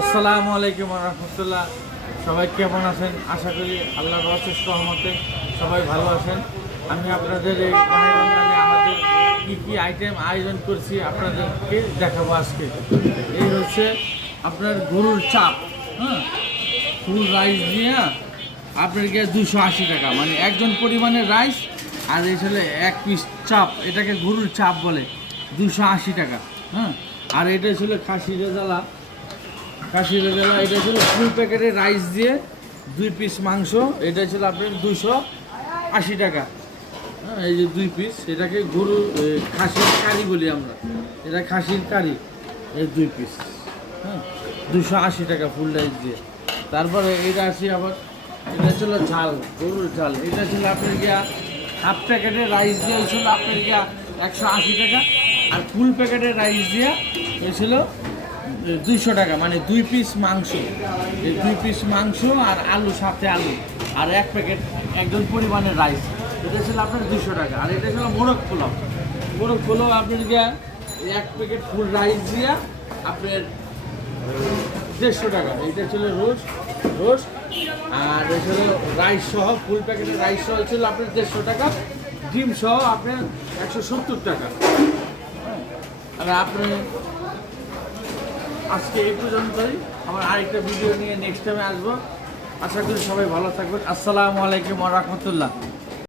আসসালামু আলাইকুম রহমতুল্লাহ। সবাই কেমন আছেন? আশা করি আল্লাহর অশেষ রহমতে সবাই ভালো আছেন। আমি আপনাদের এই রমজানে আমাদের কী কী আইটেম আয়োজন করছি আপনাদেরকে দেখাবো আজকে। এই হচ্ছে আপনার গরুর চাপ, হ্যাঁ, ফুল রাইস দিয়ে আপনাকে 280 টাকা, মানে একজন পরিমাণের রাইস। আর এই হলে এক পিস চাপ, এটাকে গরুর চাপ বলে, 280 টাকা। হ্যাঁ, আর এটা ছিল খাসি রেজালা, এটা ছিল ফুল প্যাকেটের রাইস দিয়ে 2 পিস মাংস, এটা ছিল আপনার 280 টাকা। হ্যাঁ, এই যে 2 পিস, এটাকে গরু খাসির কারি বলি আমরা, এটা খাসির কারি, এই 2 পিস, হ্যাঁ, 280 টাকা ফুল রাইস দিয়ে। তারপরে এটা আছে আবার, এটা ছিল ঝাল, গরুর ঝাল, এটা ছিল আপনার গিয়া হাফ প্যাকেটের রাইস দিয়ে ছিল আপনার গিয়া 180 টাকা। আর ফুল প্যাকেটের রাইস দিয়ে হয়েছিল 200 টাকা, মানে 2 পিস মাংস, এই 2 পিস মাংস আর আলু, সাথে আলু আর 1 প্যাকেট একজন পরিমাণের রাইস, এটা ছিল আপনার 200 টাকা। আর এটা ছিল মোরগ পোলাও আপনার গিয়া 1 প্যাকেট ফুল রাইস দিয়া আপনার 150 টাকা। এটা ছিল রোস্ট আর এটা ছিল রাইস সহ, ফুল প্যাকেটের রাইস সহ ছিল আপনার 150 টাকা, ডিম সহ আপনার 170 টাকা। আর আপনি আজকে এই পর্যন্তই, আমার আরেকটা ভিডিও নিয়ে নেক্সট টাইমে আসবো। আশা করি সবাই ভালো থাকবেন। আসসালামু আলাইকুম ওয়া রাহমাতুল্লাহ।